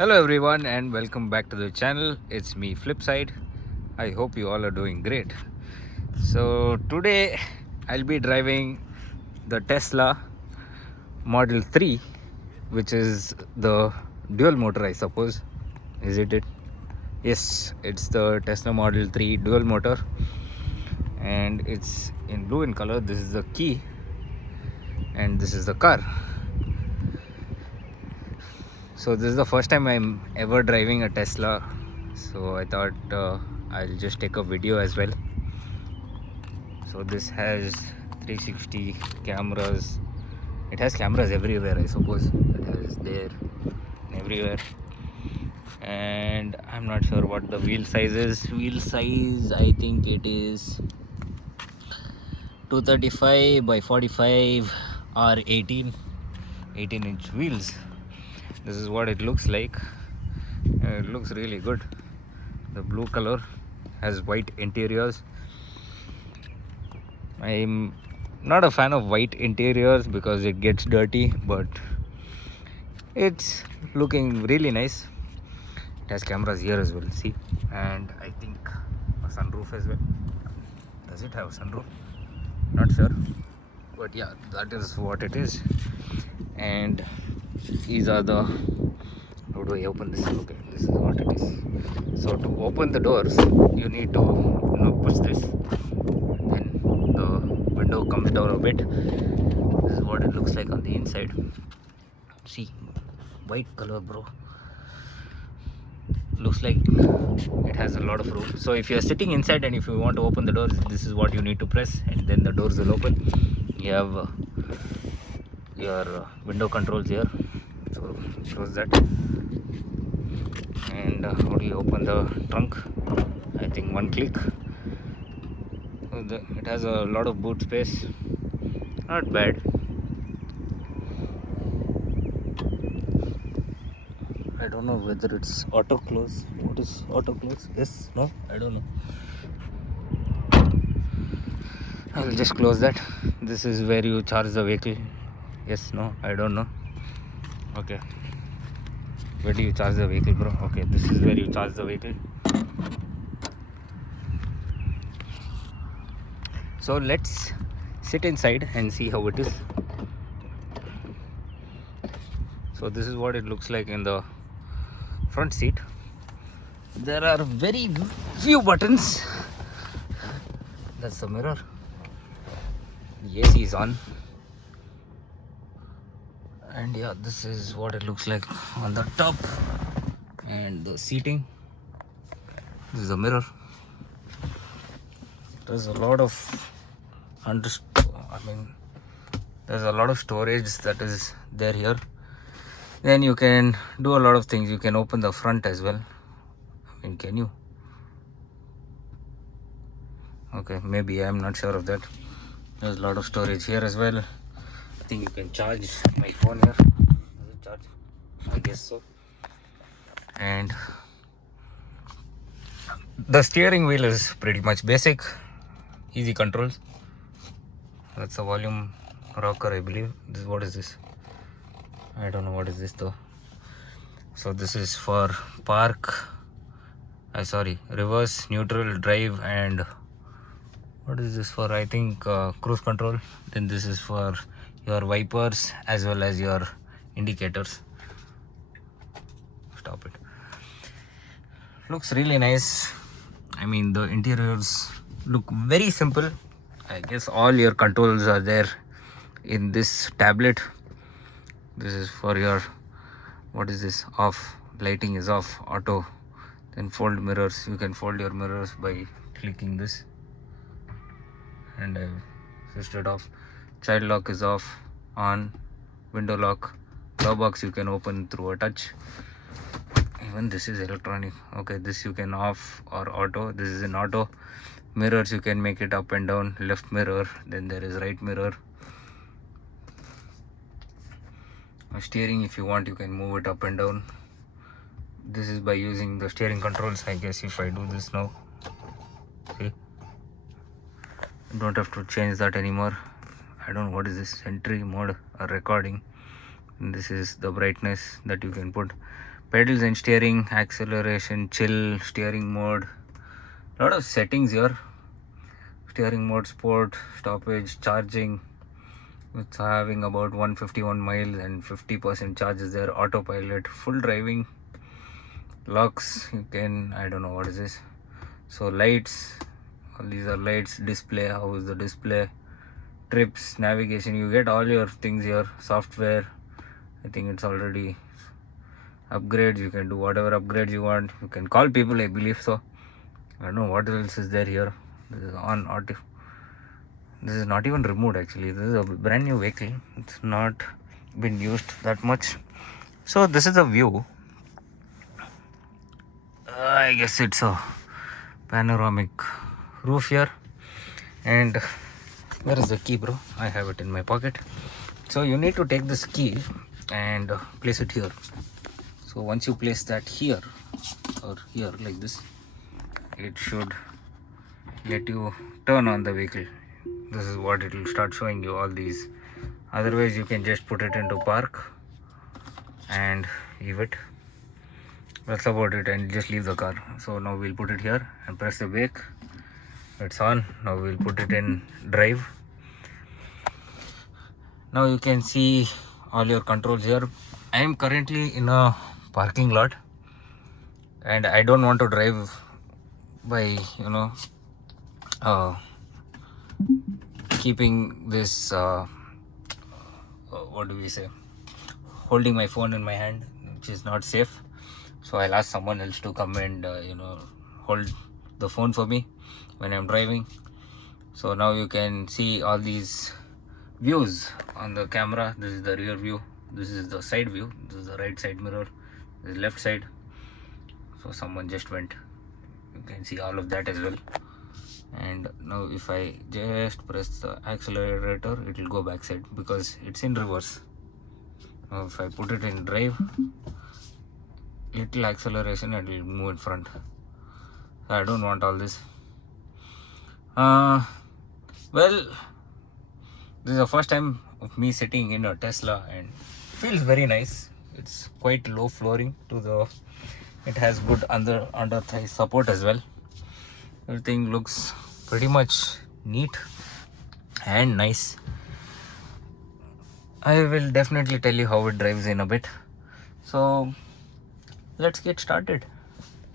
Hello everyone and welcome back to the channel. It's me Flipside. I hope you all are doing great. So today I'll be driving the Tesla Model 3, which is the dual motor, I suppose. Is it? Yes, it's the Tesla Model 3 dual motor and it's in blue in color. This is the key and this is the car. So this is the first time I'm ever driving a Tesla, so I thought I'll just take a video as well. So this has 360 cameras. It has cameras everywhere, I suppose. It has there and everywhere. And I'm not sure what the wheel size is. Wheel size, I think it is 235 by 45 or 18-inch wheels. This is what it looks like. It looks really good. The blue color has white interiors. I'm not a fan of white interiors because it gets dirty, but it's looking really nice. It has cameras here as well, see, and I think a sunroof as well. Does it have a sunroof? Not sure, but yeah, that is what it is. And these are the, how do I open this? Okay, this is what it is. So to open the doors, you need to push this, then the window comes down a bit. This is what it looks like on the inside. See, white color, bro. Looks like it has a lot of room. So if you're sitting inside and if you want to open the doors, this is what you need to press and then the doors will open. You have your window controls here, so close that. And how do you open the trunk? I think one click. It has a lot of boot space, not bad. I don't know whether it's auto close. What is auto close? Yes, no, I don't know. I will just close that. This is where you charge the vehicle. Yes, no, I don't know. Okay, where do you charge the vehicle, bro? Okay, this is where you charge the vehicle. So let's sit inside and see how it is. So this is what it looks like in the front seat. There are very few buttons. That's the mirror. The AC is on. And yeah, this is what it looks like on the top. And the seating. This is the mirror. There's a lot of there's a lot of storage that is there here. Then you can do a lot of things. You can open the front as well. Can you? Okay, maybe, I'm not sure of that. There's a lot of storage here as well. I think you can charge my phone here. Does it charge? I guess so. And the steering wheel is pretty much basic, easy controls. That's a volume rocker, I believe. What is this? I don't know what is this though. So this is for park, reverse, neutral, drive, and what is this for? I think cruise control. Then this is for your wipers as well as your indicators. Stop it. Looks really nice. The interiors look very simple. I guess all your controls are there in this tablet. This is for your, what is this? Off. Lighting is off. Auto. Then fold mirrors. You can fold your mirrors by clicking this. And I've switched it off. Child lock is off. On. Window lock. Glove box you can open through a touch. Even this is electronic. Okay, this you can off or auto. This is in auto. Mirrors you can make it up and down. Left mirror. Then there is right mirror. Steering, if you want, you can move it up and down. This is by using the steering controls. I guess if I do this now, see, don't have to change that anymore. I don't know what is this, entry mode or recording. And this is the brightness that you can put. pedals and steering, acceleration, chill, steering mode, lot of settings here. Steering mode, sport, stoppage, charging. It's having about 151 miles and 50% charge is there. Autopilot, full driving, locks. You can, I don't know what is this. So lights, all these are lights. Display, how is the display? Trips, navigation, you get all your things here. Software, I think it's already upgrades. You can do whatever upgrades you want. You can call people, I believe so. I don't know what else is there here. This is on auto. This is not even removed actually. This is a brand new vehicle. It's not been used that much. So this is a view. I guess it's a panoramic roof here. And where is the key, bro? I have it in my pocket. So you need to take this key and place it here. So once you place that here or here like this, it should let you turn on the vehicle. This is what it will start showing you, all these. Otherwise you can just put it into park and leave it. That's about it, and just leave the car. So now we'll put it here and press the brake. It's on. Now we'll put it in drive. Now you can see all your controls here. I am currently in a parking lot and I don't want to drive by keeping this what do we say, holding my phone in my hand, which is not safe. So I'll ask someone else to come and hold the phone for me when I'm driving. So now you can see all these views on the camera. This is the rear view, this is the side view, this is the right side mirror, this is left side. So someone just went, you can see all of that as well. And now if I just press the accelerator, it will go backside because it's in reverse. Now if I put it in drive, little acceleration, it will move in front. So I don't want all this. Well, this is the first time of me sitting in a Tesla and feels very nice. It's quite low flooring to the, it has good under thigh support as well. Everything looks pretty much neat and nice. I will definitely tell you how it drives in a bit. So let's get started.